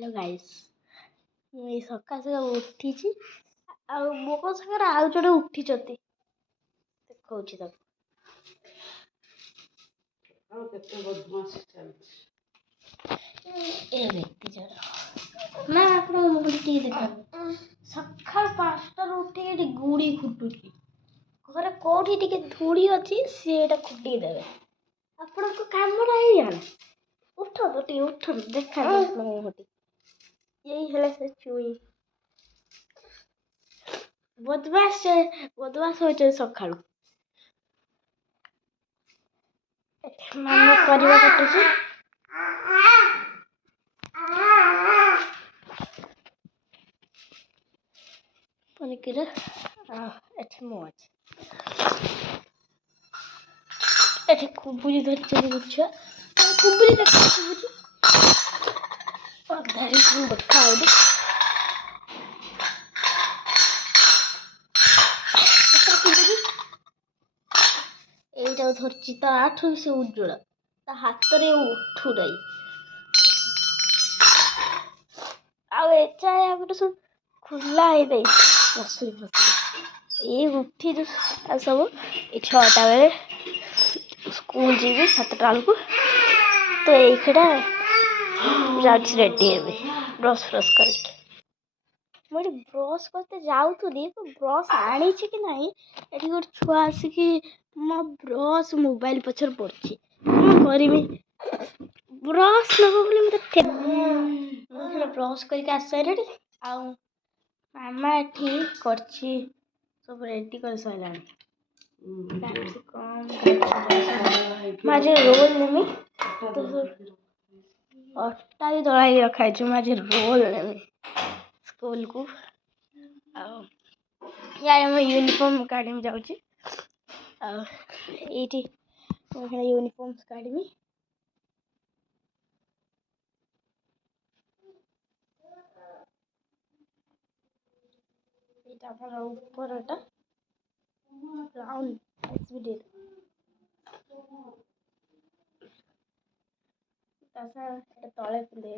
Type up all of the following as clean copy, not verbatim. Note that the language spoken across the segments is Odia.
हेलो गाइस मुझे सका सका उठी मो सागर आउ जोड़े उठी देखा ना आप देखा सका 5टार उठी गुड़ी फुटुची घर कौटी टे धूड़ी अच्छी सी खुटी देवे आपण कम रही उठ उठ देखा यही है से चुई बदमाश हो सका मामा परिवा काटुची पनिकिरा एठी मो एठी कुबुरी धरचे बुझा कुबुरी देखा कुबुरी पगधारी फुल देखा এইটাও ধরছি তা আঠু সে উজ্জ্বল তা হাতরে উঠু নাই ଆଉ ଏଚା ଆମର ସବୁ ଖୋଲା ହେଇଯାଇ ବସୁରି ଏଇ ଉଠିଛୁ ଆଉ ସବୁ ଏଇ 6ଟା ବେଳେ ସ୍କୁଲ ଯିବି 7ଟା ବେଳକୁ ତ ଏଇଖିଟା ଯାଉଛି ରେଡି ହେବି ବ୍ରସ୍ କରିକି ମୁଁ ଏଠି ବ୍ରସ୍ करते ଯାଉଥିଲି ତ ବ୍ରସ୍ ଆଣିଛି କି ନାହିଁ ଏଠି ଗୋଟେ ଛୁଆ ଆସିକି ମୋ ବ୍ରସ୍ ମୋବାଇଲ ପଛରେ ପଡୁଛି କ'ଣ କରିବି ବ୍ରସ୍ ନେବ ବୋଲି ମୋତେ ମୁଁ ବ୍ରସ୍ କରିକି ଆସିସାରିଲିଣି ଆଉ ମାମା ଏଠି କରିଛି ସବୁ ରେଡି କରିସାରିଲାଣି ମୁଁ ଆଜି ରୋଲ୍ ନେମି ଅଟା ବି ଦଳା ହେଇକି ରଖା ହେଇଛି ମୁଁ ଆଜି ରୋଲ୍ ନେମି स्कूल को यार मैं यूनिफॉर्म अकाडमी जाऊँगी ये यूनिफॉर्म अकाडमी यहाँ ऊपरटा ब्राउन एसबीडी तले पिंधे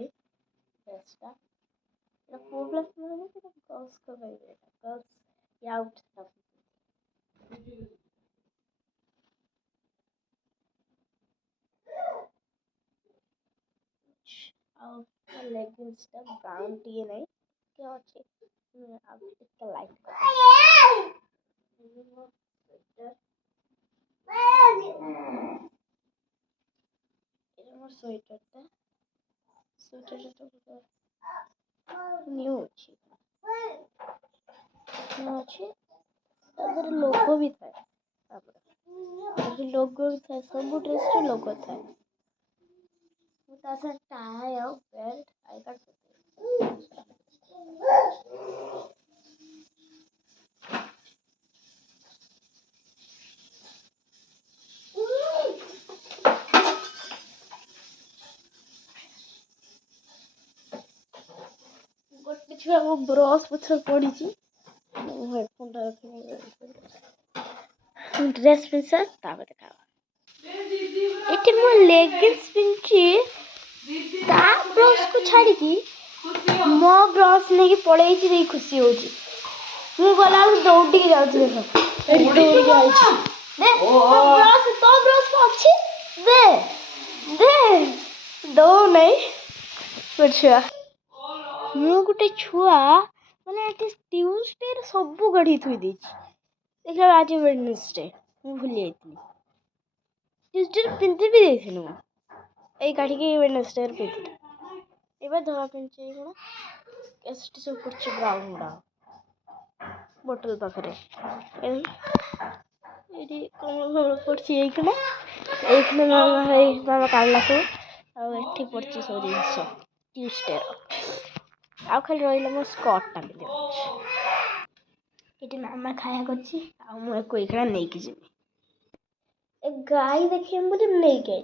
ड्रेसटा गर्ल्स को girls out leggings brown T नहीं क्या अच्छे अब इसका लाइट स्वेटर न्यू अच्छे लोगो भी था लोगो भी था सब ड्रेस लोगो था टाई और बेल्ट आई कार्ड गोटे छुआ को ब्रश पछर पड़ी हेडफोन ड्रेस पिसा देखा ये मो लेगिंग्स पिंची ता ब्रश को छाड़ी की मो ब्रश नहीं पड़े खुशी हो गला दौड़ी जाऊँ ब्रश तो ब्रश अच्छी दे दे दो नहीं छुआ मु गोटे छुआ मैंने ट्यूसडे सब गढ़ी थी देखा आज वेडनेसडे मुझे भूली जाती ट्यूसडे पिंधि भी देती यही काटिकी वेडनेसडे पिंधि एवं धला पिंचे एसटी सब पड़े ब्राउन गुड़ा बोतल पाखे ये कमल पड़ी मामा काढ़ला सब आठी पड़ी सब जिनस ट्यूसडे आ खाली रहा मो स्कर्टा पिंधि ये मामा खाया कर नहीं जी गाई देखिए मुझे नहीं गई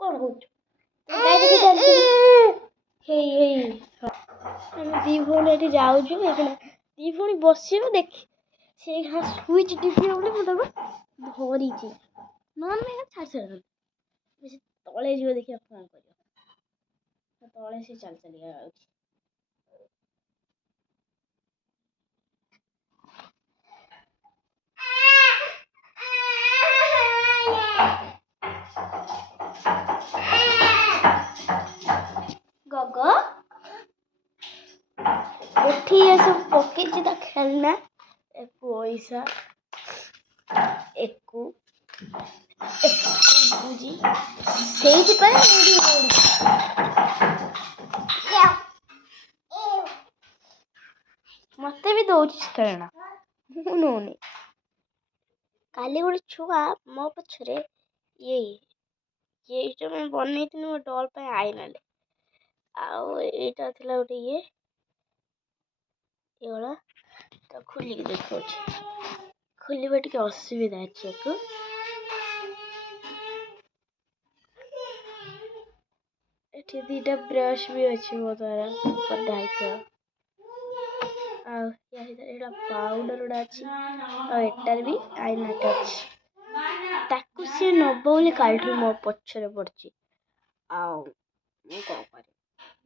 कौन कौन गाई देखी दी भौणी जाऊँ दी भौणी बस देख से स्विच टीपी बोली मुझे धरी ना छाड़ तले जी देखिए कौन कर ତଳେ ସେ ଚାଲି ଚାଲି ଯାଉଛି। ଗଗ ଏଠି ଏସବୁ ପକେଇଛି ତା ଖେଳନା ପଇସା ଏକୁ ବୁଝି ସେଇଥିପାଇଁ ମତେ ବି ଦଉଛି ଖେଳନା ମୁଁ ନଉନି। କାଲି ଗୋଟେ ଛୁଆ ମୋ ପଛରେ ଏଇଟା ମୁଁ ବନେଇଥିଲି ମୋ ଡଲ୍ ପାଇଁ ଆଇନାଲେ ଆଉ ଏଇଟା ଥିଲା ଗୋଟେ ଏଇଭଳିଆ ତ ଖୋଲିକି ଦେଖାଉଛି। ଖୋଲିବା ଟିକେ ଅସୁବିଧା ଅଛି ୟାକୁ। ଏଠି ଦିଟା ବ୍ରଶ ବି ଅଛି ମୋ ଦ୍ୱାରା ବଧା ହେଇଥିବା ଆଉ ଏଇଟା ପାଉଡର ଗୁଡ଼ା ଅଛି ଆଉ ଏଟାରେ ବି ଆଇନାଟେ ଅଛି। ତାକୁ ସିଏ ନବ ବୋଲି କାଲିଠୁ ମୋ ପଛରେ ପଡିଛି ଆଉ ମୁଁ କଣ କରିବି।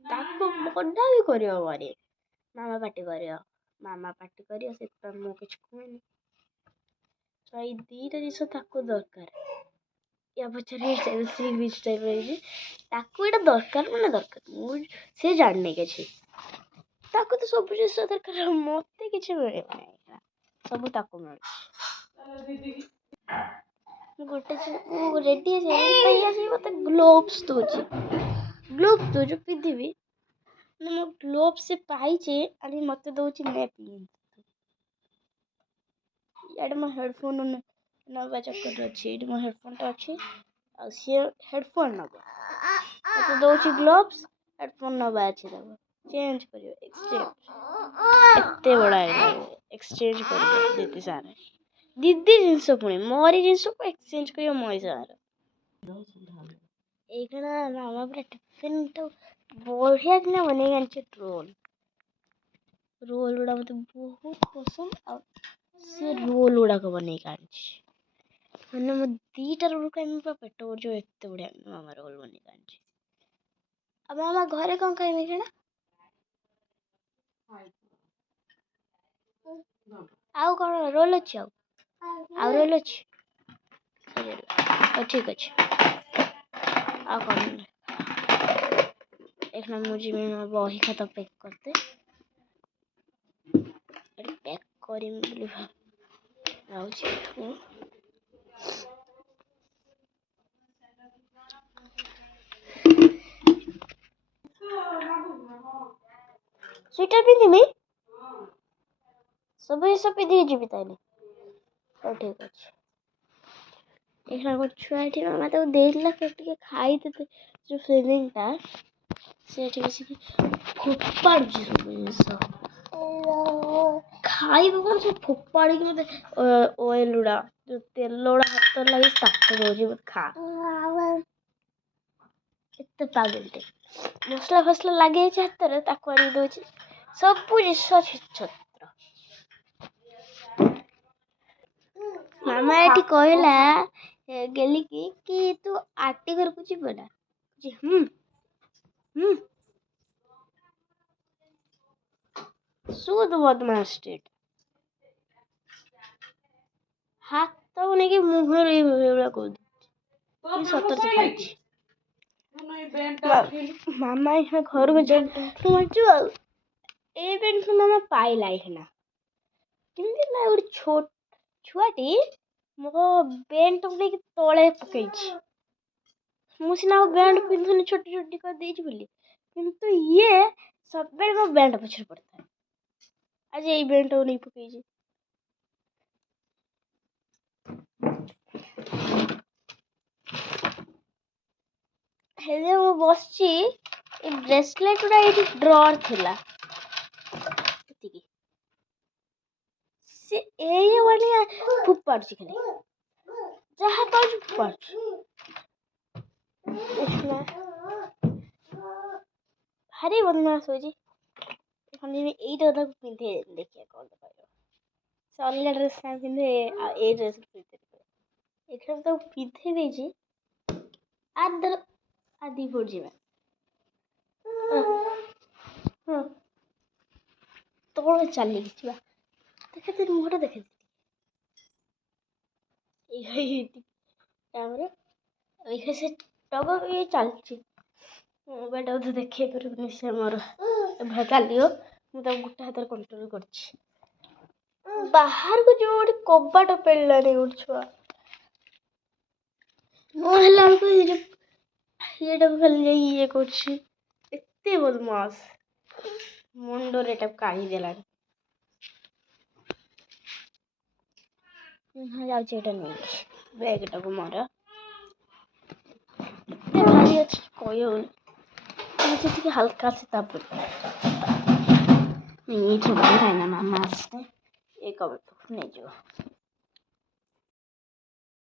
ତାକୁ ମନା ବି କରିହବନି। ମାମା ପାଟି କରିବ ସେଥିପାଇଁ ମୁଁ କିଛି କୁହେନି। ତ ଏଇ ଦିଟା ଜିନିଷ ତାକୁ ଦରକାର। ୟା ପଛରେ ହେଇଛି ତାକୁ ଏଇଟା ଦରକାର ମାନେ ଦରକାର। ସେ ଜାଣିନି କିଛି। ତାକୁ ତ ସବୁ ଜିନିଷ ଦରକାର ମତେ କିଛି ମିଳିବନି ସବୁ ତାକୁ ମିଳୁଛି। ଗୋଟେ ମୁଁ ରେଡି ଆସି ମତେ ଗ୍ଲୋଭସ୍ ଦଉଛି ପିନ୍ଧିବି। ମୋ ଗ୍ଲୋଭସ୍ ସେ ପାଇଛି ଆଣି ମତେ ଦଉଛି ଇଆଡେ ମୋ ହେଡଫୋନ ନବା ଚକରରେ ଅଛି। ଏଇଠି ମୋ ହେଡଫୋନଟା ଅଛି ଆଉ ସିଏ ହେଡଫୋନ ନବ ମତେ ଦଉଛି ଗ୍ଲୋଭସ୍। ହେଡଫୋନ ନବା ଅଛି ତାକୁ ଚେଞ୍ଜ କରିବ ଏତେ ବଡ ଏକ୍ସଚେଞ୍ଜ କରିବ ଦିଦି ସାର ଦିଦି ଜିନିଷ ପୁଣି ମୋରି ଜିନିଷକୁ ଏକ୍ସଚେଞ୍ଜ କରିବ ମଣିଷ ସାର। ଏଇଖିଣା ମାମା ପୁରା ଟିଫିନଟା ବଢିଆ କିନା ବନେଇ ଆଣିଛି। ରୋଲ ଗୁଡା ମତେ ବହୁତ ପସନ୍ଦ ଆଉ ସେ ରୋଲ ଗୁଡାକ ବନେଇକି ଆଣିଛି। ମାନେ ମୋ ଦିଟା ରୋଲ ଖାଇବି ପୁରା ପେଟ ପୁରିଯିବ ଏତେ ବଢିଆ ମାମା ରୋଲ ବନେଇକି ଆଣିଛି। ଆଉ ମାମା ଘରେ କଣ ଖାଇବେ କିଣା? ଆଉ କଣ ରୋଲ ଅଛି? ଆଉ ରୋଲ ଅଛି? ଠିକ ଅଛି। ଆଉ କଣ ଏখানে ମୁଁ ଯିବି ମୋ ବହି ଖାତା ପ୍ୟାକ୍ କରିତେ। ପ୍ୟାକ୍ କରିମି ବୋଲି ଭାବୁଛି ଏଠୁ। ସ୍ୱେଟର ପିନ୍ଧିବି ସବୁ ଜିନିଷ ପିନ୍ଧିକି ଯିବି ତାହେଲେ। ହଉ ଠିକ ଅଛି। ଏଇଖିଣା ଗୋଟେ ଛୁଆ ଏଠି ମାମା ତାକୁ ଦେଇଥିଲା ଟିକେ ଖାଇଦେତେ ଯୋଉ ଫିଲିଙ୍ଗଟା ସେ ଏଠି ବସିକି ଫୋପାଡୁଛି ସବୁ ଜିନିଷ। ଖାଇବ କଣ ସେ ଫୋପାଡ଼ିକି ମତେ ଅଏଲ ଗୁଡା ଯୋଉ ତେଲ ଗୁଡା ହାତରେ ଲାଗିଛି ତାକୁ ଦଉଛି ଖା। ଏତେ ପାଗେଳିଟେ ମସଲା ଫସଲା ଲାଗିଯାଇଛି ହାତରେ ତାକୁ ଆଣିକି ଦଉଛି ସବୁ ଜିନିଷ ଛତ୍ର। ମାମା ଏଠି କହିଲା ଗେଲିକି କି ତୁ ଆଣ୍ଟି ଘରକୁ ଯିବୁ ନା? ସୁଦ ବଦମାସଟେ ହାତକୁ ନେଇକି ମୁହଁରେ ଏଇଭଳିଆ କହୁଛି ସତରେ ଖାଇଛି। ମାମା ଏଇଖିଣା ଘରକୁ ଯାଉଛୁ ଆଉ ଏଇ ପେଣ୍ଟ ମାମା ପାଇଲା ଏଇଖିଣା। କେମିତି ନା ଗୋଟେ ଛୁଆଟି ମୋ ବେଲ୍ଟକୁ ନେଇକି ତଳେ ପକେଇଛି। ମୁଁ ସିନା ଆଉ ବ୍ୟାଣ୍ଡ ପିନ୍ଧୁନି ଛୋଟି କରିଦେଇଛି ବୋଲି କିନ୍ତୁ ଇଏ ସବୁବେଳେ ମୋ ବ୍ୟାଣ୍ଡ ପଛରେ ପଡିଥାଏ। ଆଜି ଏଇ ବେଲ୍ଟଟାକୁ ନେଇ ପକେଇଛି। ହେଲେ ମୁଁ ବସିଛି ଏଇ ବ୍ରେସଲେଟ ଗୁଡା ଏଇଠି ଡ୍ରର ଥିଲା ଏତିକି ସେ ଏଇ ଭଳିଆ ଫୋପାଡୁଛି ଖାଲି ଯାହା ପାଉଛି ଫୋପାଡୁଛି। ଭାରି ବଦମାସ ହଉଛି। ଏଇଟା ତାକୁ ପିନ୍ଧେଇ ଦେଖିବା କଣ କହିବ। ସେ ଅଲଗା ଡ୍ରେସ ପିନ୍ଧେ ଆଉ ଏଇ ଡ୍ରେସ ଏখানে ତାକୁ ପିନ୍ଧେଇ ଦେଇଛି ଆଦି ପଡିଯିବା ହଁ ତଳେ ଚାଲିକି ଯିବା ଦେଖେ ମୁହଁଟା ଦେଖେ ତାପରେ ଏଇଖା ସେ ଟଗ ଇଏ ଚାଲିଛି ମୋବାଇଲଟା ବୋଧେ ଦେଖେଇ ପାରିବୁନି ସେ ମୋର ଏଭଳିଆ ଚାଲିବ ମୁଁ ତାକୁ ଗୋଟେ ହାତରେ କଣ୍ଟ୍ରୋଲ କରିଛି ବାହାରକୁ ଯିବ ଗୋଟେ କବାଟ ପେଳିଲାଣି ଗୋଟେ ଛୁଆ ମୁଁ ହେଲା ବେଳକୁ ଇଏଟାକୁ ଖାଲି ଯାଇ ଇଏ କରୁଛି ଏତେ ବଦମାସ ମୁଣ୍ଡରେ ଏଟାକୁ କାଢି ଦେଲାଣି ଯାଉଛି ଏଇଟା ନେଇକି ବ୍ୟାଗଟାକୁ ମୋର ଏତେ ଭାରି ଅଛି କହିହଉନି ଟିକେ ହାଲକା ଅଛି ତାପରେ ଏଇଠି କାହିଁକି ନା ମାମା ଆସିଲେ ଏ କବାଟକୁ ନେଇଯିବ